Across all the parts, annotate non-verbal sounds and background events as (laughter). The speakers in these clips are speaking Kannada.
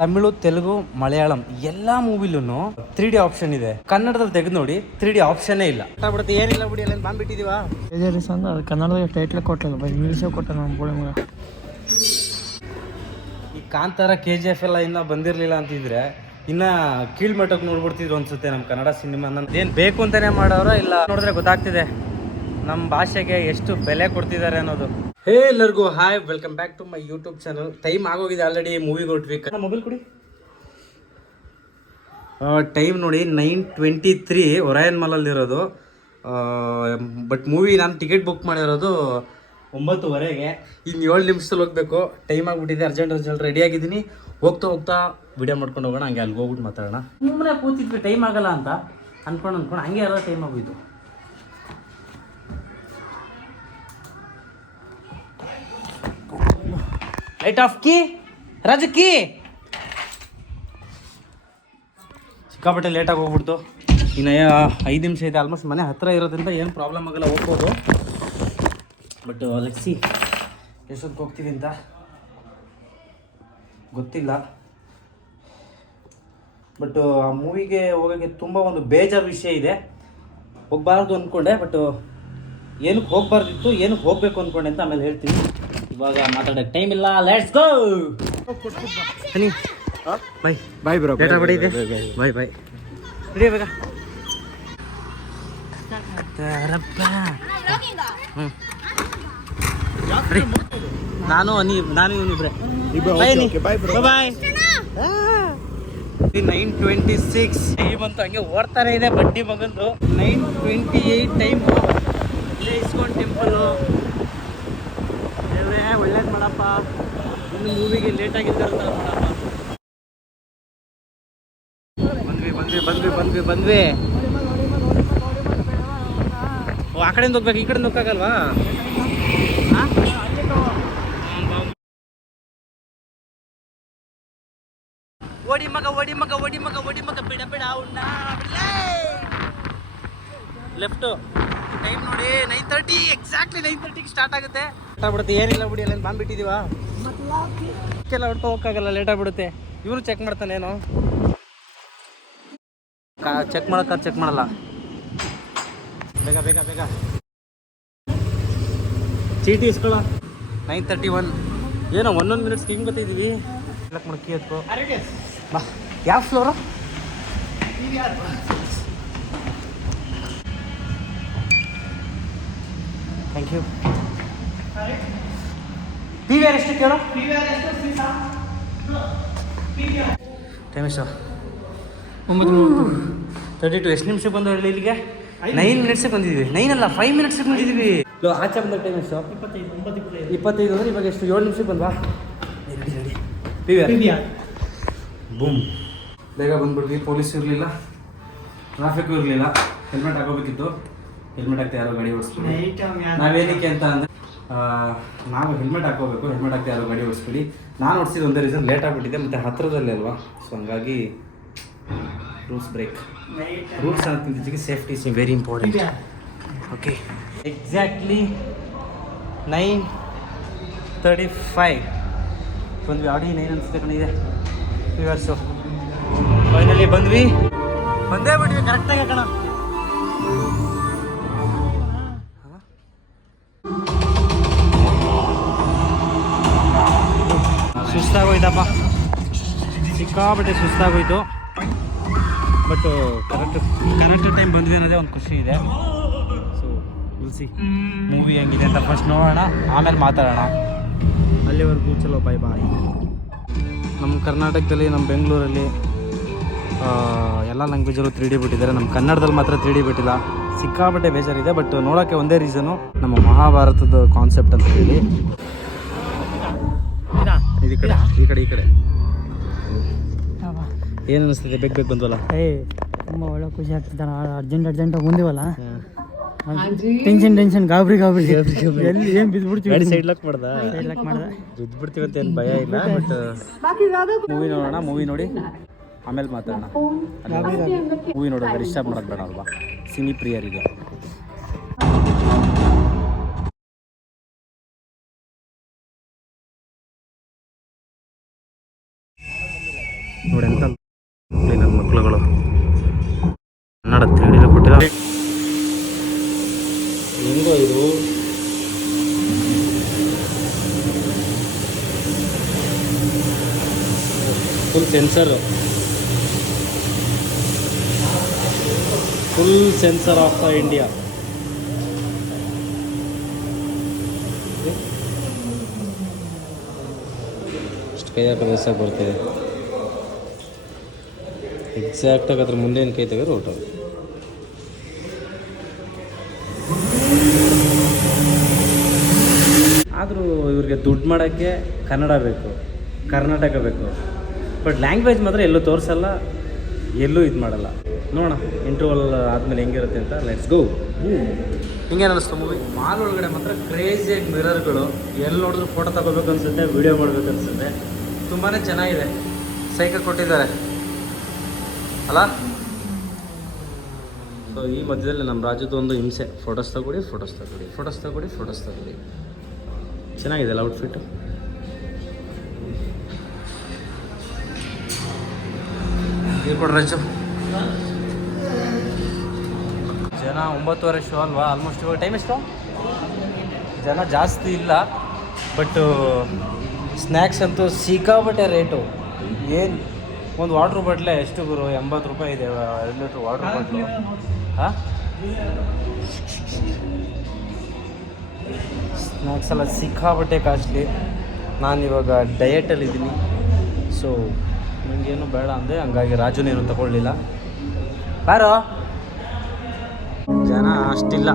ತಮಿಳು ತೆಲುಗು ಮಲಯಾಳಂ ಎಲ್ಲಾ ಮೂವಿಲೂ ತ್ರೀ ಡಿ ಆಪ್ಷನ್ ಇದೆ. ಕನ್ನಡದಲ್ಲಿ ತೆಗೆದು ನೋಡಿ ತ್ರೀ ಡಿ ಆಪ್ಷನ್ನೇ ಇಲ್ಲ. ಬಿಡುತ್ತೆ ಏನಿಲ್ಲ ಬಿಡಿ ಅಲ್ಲಿ ಬಂದ್ಬಿಟ್ಟಿದೀವಾ? ಅಂದ್ರೆ ಅದು ಕನ್ನಡದಾಗ ಟೈಟ್ಲ್ ಕೊಟ್ಟಲ್ಲ ಬೈ ಇಂಗ್ಲೀಷೇ ಕೊಟ್ಟ ನಮ್ಮ ಬೋಳಿ ಮಗ. ಈ ಕಾಂತಾರ ಕೆ ಜಿ ಎಫ್ ಎಲ್ಲ ಇನ್ನೂ ಬಂದಿರಲಿಲ್ಲ ಅಂತಿದ್ರೆ ಇನ್ನ ಕೀಳ್ಮಟ್ಟಕ್ಕೆ ನೋಡ್ಬಿಡ್ತಿದ್ರು ಅನ್ಸುತ್ತೆ ನಮ್ಮ ಕನ್ನಡ ಸಿನಿಮಾ. ಏನು ಬೇಕು ಅಂತಾನೆ ಮಾಡೋರ ಇಲ್ಲ ನೋಡಿದ್ರೆ ಗೊತ್ತಾಗ್ತಿದೆ. ನಮ್ಮ ಭಾಷೆಗೆ ಎಷ್ಟು ಬೆಲೆ ಕೊಡ್ತಿದ್ದಾರೆ ಅನ್ನೋದು. ಹೇ ಎಲ್ಲರಿಗೂ hi welcome back to my YouTube channel time ಆಗೋಗಿದೆ ಆಲ್ರೆಡಿ ಮೂವಿಗೆ ಹೊಟ್ವಿ ಮೊಬೈಲ್ ಕೊಡಿ. ಟೈಮ್ ನೋಡಿ ನೈನ್ ಟ್ವೆಂಟಿ ತ್ರೀ ಒರಾಯನ್ ಮಾಲಲ್ಲಿರೋದು ಬಟ್ ಮೂವಿ ನಾನು ಟಿಕೆಟ್ ಬುಕ್ ಮಾಡಿರೋದು ಒಂಬತ್ತುವರೆಗೆ. ಇನ್ನು ಏಳು ನಿಮಿಷದಲ್ಲಿ ಹೋಗ್ಬೇಕು. ಟೈಮ್ ಆಗಿಬಿಟ್ಟಿದೆ ಅರ್ಜೆಂಟ್ ಅರ್ಜೆಂಟ್ ರೆಡಿ ಆಗಿದ್ದೀನಿ. ಹೋಗ್ತಾ ಹೋಗ್ತಾ ವಿಡಿಯೋ ಮಾಡ್ಕೊಂಡು ಹೋಗೋಣ ಹಂಗೆ ಅಲ್ಲಿ ಹೋಗ್ಬಿಟ್ಟು ಮಾತಾಡೋಣ. ಸುಮ್ಮನೆ ಕೂತಿದ್ವಿ ಟೈಮ್ ಆಗಲ್ಲ ಅಂತ. ಅಂದ್ಕೊಂಡು ಅಂದ್ಕೊಂಡು ಹಂಗೆ ಎಲ್ಲ ಟೈಮ್ ಆಗೋಯ್ತು. ಲೈಟ್ ಆಫ್ ಕೀ ರಜ ಕೀ ಸಿಕ್ಕಾಪಟ್ಟೆ ಲೇಟಾಗಿ ಹೋಗ್ಬಿಡ್ತು. ಇನ್ನು ಐದು ನಿಮಿಷ ಇದೆ. ಆಲ್ಮೋಸ್ಟ್ ಮನೆ ಹತ್ತಿರ ಇರೋದ್ರಿಂದ ಏನು ಪ್ರಾಬ್ಲಮ್ ಆಗಲ್ಲ, ಹೋಗ್ಬೋದು. ಬಟ್ ಲೆಕ್ಸಿ ಎಷ್ಟೊತ್ತಿಗೆ ಹೋಗ್ತೀವಿ ಅಂತ? ಗೊತ್ತಿಲ್ಲ. ಬಟ್ ಆ ಮೂವಿಗೆ ಹೋಗೋಕ್ಕೆ ತುಂಬ ಒಂದು ಬೇಜಾರು ವಿಷಯ ಇದೆ. ಹೋಗ್ಬಾರ್ದು ಅಂದ್ಕೊಂಡೆ ಬಟ್ ಏನಕ್ಕೆ ಹೋಗ್ಬಾರ್ದಿತ್ತು, ಏನಕ್ಕೆ ಹೋಗಬೇಕು ಅಂದ್ಕೊಂಡೆ ಅಂತ ಆಮೇಲೆ ಹೇಳ್ತೀನಿ. ಇವಾಗ ಮಾತಾಡಕ್ಕೆ ಟೈಮ್ ಇಲ್ಲ. ಲೆಟ್ಸ್ ಗೋ ಬನ್ನಿ ಬೈ. ಬಾಯ್ ಬ್ರೋ ಡೇಟಾ ಬಡಿ ಇದೆ ಬಾಯ್ ಬಾಯ್ ರೆಡಿ ಬೇಗ ಹ್ಮ್. ಅನಿ ನಾನು ನೀ ನಾನು ಇವನಿಬ್ರೆ by nine twenty six. Time ಅಂತ ಹಂಗೆ ಓಡ್ತಾನೆ ಇದೆ ಬಡ್ಡಿ ಮಗಂದು. Nine twenty eight time. ಇಸ್ಕೊಂಡು ಇಸ್ಕಾನ್ ಟೆಂಪಲು ಒಳ್ಳೇದು ಮಾಡಪ್ಪ? ಇನ್ನು ಮೂವಿಗೆ ಲೇಟ್ ಆಗಿದ್ದಾರೆ ಮಾಡಪ್ಪ. ಬಂದ್ವಿ ಬಂದ್ವಿ ಬಂದ್ವಿ ಬಂದ್ವಿ ಬಂದ್ವಿ. ಓ, ಆ ಕಡೆಯಿಂದ ಹೋಗ್ಬೇಕು, ಈ ಕಡೆಯಿಂದ ಹೋಗಕ್ಕಾಗಲ್ವಾ? ಓಡಿ ಮಗ ಓಡಿ ಮಗ ಓಡಿ ಮಗ ಓಡಿ ಮಗ, ಬಿಡ ಬಿಡ ಅವನ್ನ ಲೆಫ್ಟು ಟೈಮ್ ನೋಡಿ ನೈನ್ ತರ್ಟಿ ಎಕ್ಸಾಕ್ಟ್ಲಿ ನೈನ್ ತರ್ಟಿಗೆ ಸ್ಟಾರ್ಟ್ ಆಗುತ್ತೆ. ಲೇಟ್ ಆಗ್ಬಿಡುತ್ತೆ ಏನಿಲ್ಲ ಬಿಡಿ ಅಲ್ಲಿ ಬಂದ್ಬಿಟ್ಟಿದೀವ? ಎಲ್ಲ ಹೊಡ್ಕೊ ಹೋಗಕ್ಕಾಗಲ್ಲ ಲೇಟ್ ಆಗ್ಬಿಡುತ್ತೆ. ಇವನು ಚೆಕ್ ಮಾಡ್ತಾನೆ ಕಾ ಚೆಕ್ ಮಾಡಕ್ಕ ಚೆಕ್ ಮಾಡಲ್ಲ. ಬೇಗ ಬೇಗ ಬೇಗ. ಚೀಟಿ ಇಸ್ಕೊಳ್ಳ ನೈನ್ ತರ್ಟಿ ಒನ್ ಏನೋ ಒಂದೊಂದು ಮಿನಿಟ್ಸ್ ಹಿಂಗೆ ಬರ್ತಿದ್ದೀವಿ ಮಡಕಿ ಎತ್ಕೋ. ಬಾ. ಯಾವ floor thank you PVR V ಆರ್ ಎಷ್ಟು ಕೇಳೋ? ಟೈಮ್ ಎಷ್ಟು? ಒಂಬತ್ತು ತರ್ಟಿ ಟು ಎಷ್ಟು ನಿಮಿಷಕ್ಕೆ ಬಂದು ಹೇಳಿ ಇಲ್ಲಿಗೆ? ನೈನ್ ಮಿನಿಟ್ಸಿಗೆ ಬಂದಿದ್ವಿ ನೈನ್ ಅಲ್ಲ ಫೈವ್ ಮಿನಿಟ್ಸಿಗೆ ಬಂದಿದ್ವಿ ಲೋ ಆಚೆ ಬಂದ ಟೈಮ್ ಎಷ್ಟು? ಇಪ್ಪತ್ತೈದು ಇಪ್ಪತ್ತೈದು ಅಂದ್ರೆ ಇವಾಗ ಎಷ್ಟು? ಏಳು ನಿಮಿಷಕ್ಕೆ ಬಂದ್ವಾ? ಪಿ ವಿ ಆರ್ ಬೂಮ್ ಬೇಗ ಬಂದ್ಬಿಟ್ವಿ ಪೊಲೀಸ್ ಇರಲಿಲ್ಲ ಟ್ರಾಫಿಕ್ ಇರಲಿಲ್ಲ. ಹೆಲ್ಮೆಟ್ ಹಾಕೋಬೇಕಿತ್ತು. ಹೆಲ್ಮೆಟ್ ಹಾಕ್ತಾ ಯಾರೋ ಗಾಡಿ ಓಡಿಸ್ತೀವಿ ನಾವೇನಕ್ಕೆ ಅಂತ ಅಂದರೆ ನಾವು ಹೆಲ್ಮೆಟ್ ಹಾಕೋಬೇಕು ಹೆಲ್ಮೆಟ್ ಹಾಕ್ತಾ ಯಾರು ಗಾಡಿ ಓಡಿಸ್ಬಿಡಿ. ನಾನು ಓಡಿಸಿದ ಒಂದೇ ರೀಸನ್ ಲೇಟ್ ಆಗಿಬಿಟ್ಟಿದೆ, ಮತ್ತು ಹತ್ತಿರದಲ್ಲೇ ಅಲ್ವಾ? ಸೊ ಹಂಗಾಗಿ ರೂಲ್ಸ್ ಬ್ರೇಕ್ ರೂಲ್ಸ್ ಅನ್ನೋದಕ್ಕಿಂತ safety is very important okay exactly nine thirty five ಬಂದ್ವಿ, ಆಡಿ ನೈನ್ ಅನ್ಸುತ್ತೆ ಕಣಿದೆ ವ್ಯೂವರ್ಸು ಫೈನಲಿ ಬಂದ್ವಿ. ಬಂದೇ ಬಿಟ್ವಿ ಕರೆಕ್ಟಾಗಿ ಕಣ. ಸಿಕ್ಕಾಪಟ್ಟೆ ಸುಸ್ತಾಗೋಯ್ತು. ಬಟ್ ಕರೆಕ್ಟ್ ಕರೆಕ್ಟ್ ಟೈಮ್ ಬಂದ್ವಿ ಅನ್ನೋದೇ ಒಂದು ಖುಷಿ ಇದೆ. ಸೊ ವಿಲ್ಸಿ ಮೂವಿ ಹೆಂಗಿದೆ ಅಂತ ಫಸ್ಟ್ ನೋಡೋಣ ಆಮೇಲೆ ಮಾತಾಡೋಣ. ಅಲ್ಲಿವರೆಗೂ ಚಲೋ ಬಾಯ್ ಬಾಯ್ ನಮ್ಮ ಕರ್ನಾಟಕದಲ್ಲಿ ನಮ್ಮ ಬೆಂಗಳೂರಲ್ಲಿ ಎಲ್ಲ ಲ್ಯಾಂಗ್ವೇಜಲ್ಲೂ ತ್ರೀ ಡಿ ಬಿಟ್ಟಿದ್ದಾರೆ. ನಮ್ಮ ಕನ್ನಡದಲ್ಲಿ ಮಾತ್ರ ತ್ರೀ ಡಿ ಬಿಟ್ಟಿಲ್ಲ. ಸಿಕ್ಕಾಪಟ್ಟೆ ಬೇಜಾರಿದೆ ಬಟ್ ನೋಡೋಕ್ಕೆ ಒಂದೇ ರೀಸನು ನಮ್ಮ ಮಹಾಭಾರತದ ಕಾನ್ಸೆಪ್ಟ್ ಅಂತ ಹೇಳಿ. ಈ ಕಡೆ ಈ ಕಡೆ ಈ ಕಡೆ. ಏನು ಅನಿಸ್ತದೆ? ಬೇಗ ಬೇಗ ಬಂದ್ವಲ್ಲ? ಏ ತುಂಬ ಒಳ್ಳೆ ಖುಷಿ ಆಗ್ತದೆ ಅರ್ಜೆಂಟ್ ಅರ್ಜೆಂಟಾಗಿ ಬಂದಿವಲ್ಲ? ಟೆನ್ಷನ್ ಟೆನ್ಷನ್ ಗಾಬರಿ ಗಾಬರಿ. ಎಲ್ಲಿ ಏನು ಬಿದ್ದುಬಿಡ್ತೀವಿ? ಗಾಡಿ ಸೈಡ್ ಲಾಕ್ ಮಾಡ್ದ? ಲಕ್ ಲಾಕ್ ಬಿದ್ದು ಬಿಡ್ತೀವಿ ಅಂತ ಏನು ಭಯ ಇಲ್ಲ ಬಟ್ ಮೂವಿ ನೋಡೋಣ ಮೂವಿ ನೋಡಿ. ಆಮೇಲೆ ಮಾತಾಡೋಣ. ಮೂವಿ ನೋಡೋದು ಡಿಸ್ಟರ್ಬ್ ಮಾಡೋದು ಬೇಡ ಅಲ್ವಾ? ಸಿನಿ ಪ್ರಿಯರಿಗೆ ಕನ್ನಡ ತಿಳಿದ ಕೊಟ್ಟಿದ್ದಾರೆ ಹೆಂಗೋ ಇದು? Full sensor full sensor of the India ಅಷ್ಟು ಕೈ ಹಾಕೋ ವಯಸ್ಸಾಗಿ ಬರ್ತಿದೆ ಎಕ್ಸಾಕ್ಟಾಗಿ ಅದ್ರ ಮುಂದೆ ಏನು ಕೈ ತೆಗೆದ್ರೆ ಔಟ್ ಆದರೂ ಇವ್ರಿಗೆ ದುಡ್ಡು ಮಾಡೋಕ್ಕೆ ಕನ್ನಡ ಬೇಕು ಕರ್ನಾಟಕ ಬೇಕು. ಬಟ್ ಲ್ಯಾಂಗ್ವೇಜ್ ಮಾತ್ರ ಎಲ್ಲೂ ತೋರಿಸಲ್ಲ ಎಲ್ಲೂ ಇದು ಮಾಡಲ್ಲ. ನೋಡೋಣ ಇಂಟರ್ವಲ್ ಆದಮೇಲೆ ಹೆಂಗಿರುತ್ತೆ ಅಂತ ಲೆಟ್ಸ್ ಗೋ ಹಿಂಗೆ ಅನ್ನಿಸ್ತು ಮೂವಿ ಮಾಲ್ ಒಳಗಡೆ ಮಾತ್ರ ಕ್ರೇಜಿಯಾಗಿ ಮಿರರ್ಗಳು ಎಲ್ಲಿ ನೋಡಿದ್ರು ಫೋಟೋ ತಗೋಬೇಕು ಅನ್ಸುತ್ತೆ ವಿಡಿಯೋ ಮಾಡಬೇಕು ಅನ್ಸುತ್ತೆ. ತುಂಬಾ ಚೆನ್ನಾಗಿದೆ. ಸೈಕಲ್ ಕೊಟ್ಟಿದ್ದಾರೆ. ಅಲ್ಲ? ಸೊ ಈ ಮಧ್ಯದಲ್ಲಿ ನಮ್ಮ ರಾಜ್ಯದ ಒಂದು ಹಿಂಸೆ. ಫೋಟೋಸ್ ತಗೊಡಿ ಫೋಟೋಸ್ ತಗೊಡಿ ಫೋಟೋಸ್ ತಗೊಡಿ ಫೋಟೋಸ್ ತಗೊಡಿ ಚೆನ್ನಾಗಿದೆ ಅಲ್ಲ ಔಟ್ಫಿಟ್ಟು ರಜು. ಜನ ಒಂಬತ್ತುವರೆ ಶೋ ಅಲ್ವಾ? ಆಲ್ಮೋಸ್ಟ್ ಇವಾಗ ಟೈಮ್ ಎಷ್ಟು? ಜನ ಜಾಸ್ತಿ ಇಲ್ಲ. ಬಟ್ ಸ್ನ್ಯಾಕ್ಸ್ ಅಂತೂ ಸಿಕ್ಕಾಬಟ್ಟೆ ರೇಟು ಏನು? ಒಂದು ವಾಟ್ರ್ ಬಾಟ್ಲೆ ಎಷ್ಟು ಗುರು? ಎಂಬತ್ತು ರೂಪಾಯಿ ಇದೆ. ಎರಡು ಲೀಟ್ರ್ ವಾಟ್ರ್ ಬಾಟ್ಲು ಹಾಂ? ಸ್ನ್ಯಾಕ್ಸ್ ಎಲ್ಲ ಸಿಕ್ಕಾಪಟ್ಟೆ ಕಾಸ್ಟ್ಲಿ. ನಾನು ಇವಾಗ ಡಯಟಲ್ಲಿದ್ದೀನಿ ಸೊ ನನಗೇನು ಬೇಡ ಅಂದೆ ಹಂಗಾಗಿ ರಾಜುನೇನು ತಗೊಳ್ಳಿಲ್ಲ. ಬಾರೋ. ಜನ ಅಷ್ಟಿಲ್ಲ.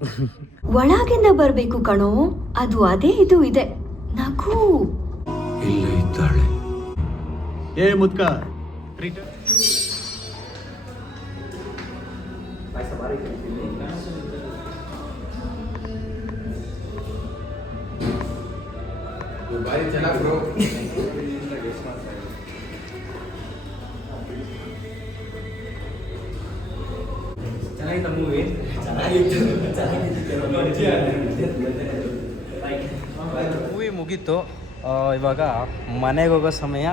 (laughs) ಒಳಗಿಂದ ಬರ್ಬೇಕು ಕಣೋ ಅದು ಅದೇ ಇದು ಇದೆ. ನಗು. ಏ ಮುದ್ಕ ಚೆನ್ನಾಗಿತ್ತ ಮೂವಿ ಮೂವಿ ಮುಗೀತು. ಆ, ಇವಾಗ ಮನೆಗೆ ಹೋಗೋ ಸಮಯ.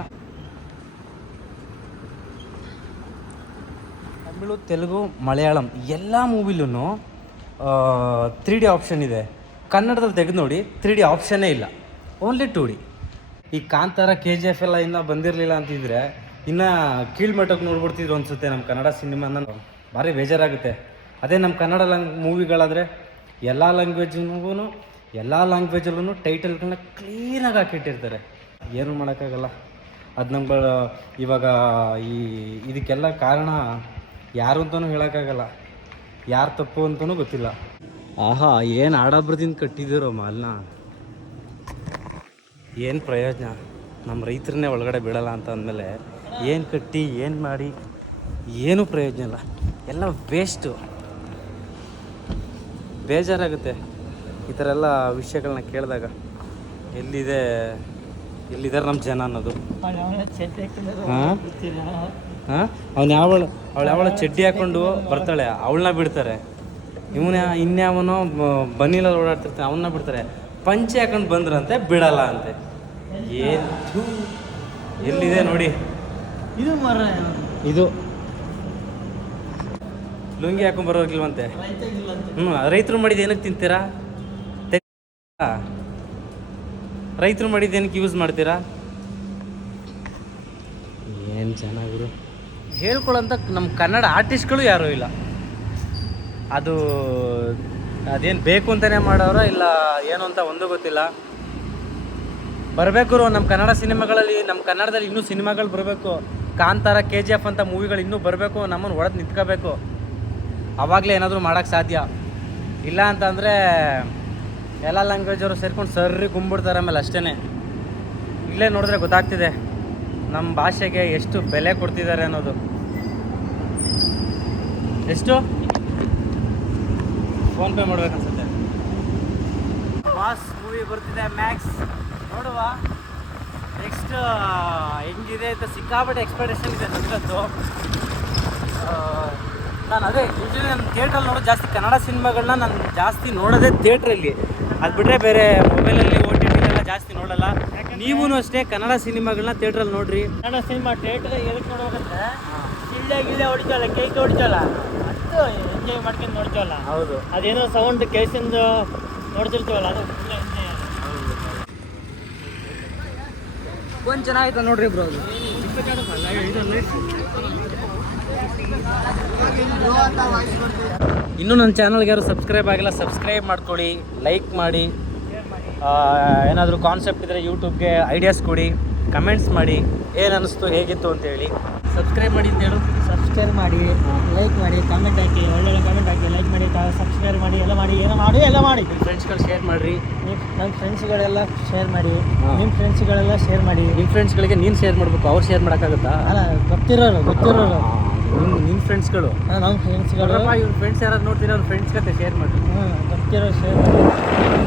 ತಮಿಳು ತೆಲುಗು ಮಲಯಾಳಂ ಎಲ್ಲ ಮೂವಿಲೂ ತ್ರೀ ಡಿ ಆಪ್ಷನ್ ಇದೆ. ಕನ್ನಡದಲ್ಲಿ ತೆಗೆದು ನೋಡಿ ತ್ರೀ ಡಿ ಆಪ್ಷನ್ನೇ ಇಲ್ಲ. ಓನ್ಲಿ ಟು ಡಿ ಈ ಕಾಂತಾರ ಕೆ ಜಿ ಎಫ್ ಎಲ್ಲ ಇನ್ನೂ ಬಂದಿರಲಿಲ್ಲ ಅಂತಿದ್ರೆ ಇನ್ನು ಕೀಳ್ಮಟ್ಟಕ್ಕೆ ನೋಡ್ಬಿಡ್ತಿದ್ರು ಅನ್ಸುತ್ತೆ ನಮ್ಮ ಕನ್ನಡ ಸಿನಿಮಾನ. ಭಾರಿ ಬೇಜಾರಾಗುತ್ತೆ. ಅದೇ ನಮ್ಮ ಕನ್ನಡ ಲ್ಯಾಂಗ್ ಮೂವಿಗಳಾದರೆ ಎಲ್ಲ ಲ್ಯಾಂಗ್ವೇಜ್ಗೂ ಎಲ್ಲ ಲ್ಯಾಂಗ್ವೇಜಲ್ಲೂ ಟೈಟಲ್ಗಳನ್ನ ಕ್ಲೀನಾಗಿ ಹಾಕಿಟ್ಟಿರ್ತಾರೆ. ಏನು ಮಾಡೋಕ್ಕಾಗಲ್ಲ. ಅದು ನಮ್ಗೆ ಇವಾಗ ಈ ಇದಕ್ಕೆಲ್ಲ ಕಾರಣ ಯಾರು ಅಂತಲೂ ಹೇಳೋಕ್ಕಾಗಲ್ಲ. ಯಾರು ತಪ್ಪು ಅಂತಲೂ ಗೊತ್ತಿಲ್ಲ. ಆಹಾ ಏನು ಆಡಾಬ್ರದಿಂದ ಕಟ್ಟಿದ್ದೀರೋ ಮಾಲ್ನ? ಏನು ಪ್ರಯೋಜನ? ನಮ್ಮ ರೈತರನ್ನೇ ಒಳಗಡೆ ಬಿಡಲ್ಲ ಅಂತ ಅಂದಮೇಲೆ ಏನು ಕಟ್ಟಿ, ಏನು ಮಾಡಿ, ಏನೂ ಪ್ರಯೋಜನ ಇಲ್ಲ. ಎಲ್ಲ ವೇಸ್ಟು ಬೇಜಾರಾಗುತ್ತೆ ಈ ಥರ ಎಲ್ಲ ವಿಷಯಗಳನ್ನ ಕೇಳಿದಾಗ. ಎಲ್ಲಿದೆ ಎಲ್ಲಿದ್ದಾರೆ ನಮ್ಮ ಜನ ಅನ್ನೋದು. ಹಾಂ? ಹಾಂ? ಅವ್ನು ಯಾವಳು, ಅವಳು ಯಾವಳ ಚಡ್ಡಿ ಹಾಕೊಂಡು ಬರ್ತಾಳೆ, ಅವಳನ್ನ ಬಿಡ್ತಾರೆ. ಇವನ, ಇನ್ಯಾವನೋ ಬನ್ನಿಲ್ಲ ಓಡಾಡ್ತಿರ್ತಾನೆ ಅವನ್ನ ಬಿಡ್ತಾರೆ. ಪಂಚೆ ಹಾಕೊಂಡು ಬಂದ್ರಂತೆ, ಬಿಡಲ್ಲ ಅಂತೆ. ಏನು ಎಲ್ಲಿದೆ ನೋಡಿ. ಇದು ಮರ. ಇದು. ಲುಂಗಿ ಹಾಕೊಂಡ್ ಬರೋರ್ಗಿಲ್ವಂತೆ. ಹ್ಞೂ ರೈತರು ಮಾಡಿದ ಏನಕ್ಕೆ ತಿಂತೀರಾ? ರೈತರು ಮಾಡಿದ ಏನಕ್ಕೆ ಯೂಸ್ ಮಾಡ್ತೀರಾ? ಏನು ಚೆನ್ನಾಗಿರು ಹೇಳ್ಕೊಳ್ಳೋಂಥ ನಮ್ಮ ಕನ್ನಡ ಆರ್ಟಿಸ್ಟ್ಗಳು ಯಾರೂ ಇಲ್ಲ. ಅದು ಅದೇನು ಬೇಕು ಅಂತಲೇ ಮಾಡೋರ ಇಲ್ಲ ಏನು ಅಂತ ಒಂದು ಗೊತ್ತಿಲ್ಲ. ಬರಬೇಕು ನಮ್ಮ ಕನ್ನಡ ಸಿನಿಮಾಗಳಲ್ಲಿ ನಮ್ಮ ಕನ್ನಡದಲ್ಲಿ ಇನ್ನೂ ಸಿನಿಮಾಗಳು ಬರಬೇಕು. ಕಾಂತಾರ, ಕೆ ಜಿ ಎಫ್ ಅಂತ ಮೂವಿಗಳು ಇನ್ನೂ ಬರಬೇಕು. ನಮ್ಮನ್ನು ಒಡೆದು ನಿಂತ್ಕೋಬೇಕು. ಆವಾಗಲೇ ಏನಾದರೂ ಮಾಡೋಕ್ಕೆ ಸಾಧ್ಯ. ಇಲ್ಲ ಅಂತಂದರೆ, ಎಲ್ಲ ಲ್ಯಾಂಗ್ವೇಜವರು ಸೇರ್ಕೊಂಡು ಸರ್ರಿ ಗುಂಬಿಡ್ತಾರೆ ಆಮೇಲೆ ಅಷ್ಟೇ ಇಲ್ಲೇ ನೋಡಿದ್ರೆ ಗೊತ್ತಾಗ್ತಿದೆ. ನಮ್ಮ ಭಾಷೆಗೆ ಎಷ್ಟು ಬೆಲೆ ಕೊಡ್ತಿದ್ದಾರೆ ಅನ್ನೋದು. ಎಷ್ಟು? ಫೋನ್ಪೇ ಮಾಡ್ಬೇಕನ್ಸುತ್ತೆ. ಬಾಸ್ ಮೂವಿ ಬರ್ತಿದೆ ಮ್ಯಾಕ್ಸ್ ನೋಡುವ. ನೆಕ್ಸ್ಟ್ ಹೆಂಗಿದೆ ಅಂತ ಸಿಕ್ಕಾಪಟ್ಟೆ ಎಕ್ಸ್ಪೆಕ್ಟೇಷನ್ ಇದೆ ನನಗಂತೂ. ನಾನು ಅದೇ ಯೂಶ್ವಲಿ ನಾನು ಥಿಯೇಟ್ರಲ್ಲಿ ನೋಡೋದು ಜಾಸ್ತಿ ಕನ್ನಡ ಸಿನಿಮಾಗಳನ್ನ ನಾನು ಜಾಸ್ತಿ ನೋಡೋದೇ ಥಿಯೇಟ್ರಲ್ಲಿ ಅದು ಬಿಟ್ಟರೆ ಬೇರೆ ಮೊಬೈಲಲ್ಲಿ ಓ ಟಿ ಟಿಲೆಲ್ಲ ಜಾಸ್ತಿ ನೋಡಲ್ಲ. ನೀವು ಅಷ್ಟೇ ಕನ್ನಡ ಸಿನಿಮಾಗಳನ್ನ ಥಿಯೇಟ್ರಲ್ಲಿ ನೋಡ್ರಿ. ಕನ್ನಡ ಸಿನಿಮಾ ಥಿಯೇಟರ್ ಎದಕ್ಕೆ ನೋಡ್ಬೇಕಂದ್ರೆ ಇಲ್ಲೇ ಇಲ್ಲೇ ಹೊಡಿತಲ್ಲ ಕೇಕ್ ಹೊಡಿತಲ್ಲ ಅಷ್ಟು ಎಂಜಾಯ್ ಮಾಡ್ಕೊಂಡು ನೋಡ್ತೀವಲ್ಲ. ಹೌದು. ಅದೇನೋ ಸೌಂಡ್ ಕೇಸಿಂದು ನೋಡ್ತಿರ್ತೀವಲ್ಲ ಅದು ಒಂದು ಚೆನ್ನಾಗಿತ್ತು ನೋಡ್ರಿ ಬ್ರೋ ಅದು. ಇನ್ನು ನನ್ನ ಚಾನಲ್ಗೆ ಯಾರು ಸಬ್ಸ್ಕ್ರೈಬ್ ಆಗಿಲ್ಲ ಸಬ್ಸ್ಕ್ರೈಬ್ ಮಾಡ್ಕೊಳ್ಳಿ ಲೈಕ್ ಮಾಡಿ. ಏನಾದರೂ ಕಾನ್ಸೆಪ್ಟ್ ಇದ್ದರೆ ಯೂಟ್ಯೂಬ್ಗೆ ಐಡಿಯಾಸ್ ಕೊಡಿ ಕಮೆಂಟ್ಸ್ ಮಾಡಿ, ಏನು ಅನ್ನಿಸ್ತು ಹೇಗಿತ್ತು ಅಂತೇಳಿ. ಸಬ್ಸ್ಕ್ರೈಬ್ ಮಾಡಿ ಅಂತ ಹೇಳು. ಸಬ್ಸ್ಕ್ರೈಬ್ ಮಾಡಿ ಲೈಕ್ ಮಾಡಿ ಕಾಮೆಂಟ್ ಹಾಕಿ ಒಳ್ಳೊಳ್ಳೆ ಕಾಮೆಂಟ್ ಹಾಕಿ ಲೈಕ್ ಮಾಡಿ ಸಬ್ಸ್ಕ್ರೈಬ್ ಮಾಡಿ ಎಲ್ಲ ಮಾಡಿ ಏನೋ ಮಾಡಿ ಎಲ್ಲ ಮಾಡಿ. ನಿಮ್ಮ ಫ್ರೆಂಡ್ಸ್ಗಳು ಶೇರ್ ಮಾಡಿರಿ. ನಿಮ್ಮ ನಮ್ಮ ಫ್ರೆಂಡ್ಸ್ಗಳೆಲ್ಲ ಶೇರ್ ಮಾಡಿ. ನಿಮ್ಮ ಫ್ರೆಂಡ್ಸ್ಗಳೆಲ್ಲ ಶೇರ್ ಮಾಡಿ. ನಿಮ್ಮ ಫ್ರೆಂಡ್ಸ್ಗಳಿಗೆ ನೀನು ಶೇರ್ ಮಾಡಬೇಕು ಅವ್ರು ಶೇರ್ ಮಾಡೋಕ್ಕಾಗುತ್ತಾ? ಅಲ್ಲ ಗೊತ್ತಿರೋರು ಗೊತ್ತಿರೋರು. ನಿಮ್ಮ ನಿಮ್ಮ ಫ್ರೆಂಡ್ಸ್ಗಳು ನಮ್ಮ ಫ್ರೆಂಡ್ಸ್ಗಳು ಇವ್ರ ಫ್ರೆಂಡ್ಸ್ ಯಾರು ನೋಡ್ತೀರ ಅವ್ರ ಫ್ರೆಂಡ್ಸ್ ಕತೆ ಶೇರ್ ಮಾಡಿ ಹ್ಞೂ ಗೊತ್ತಿರೋ ಶೇರ್ ಮಾಡಿ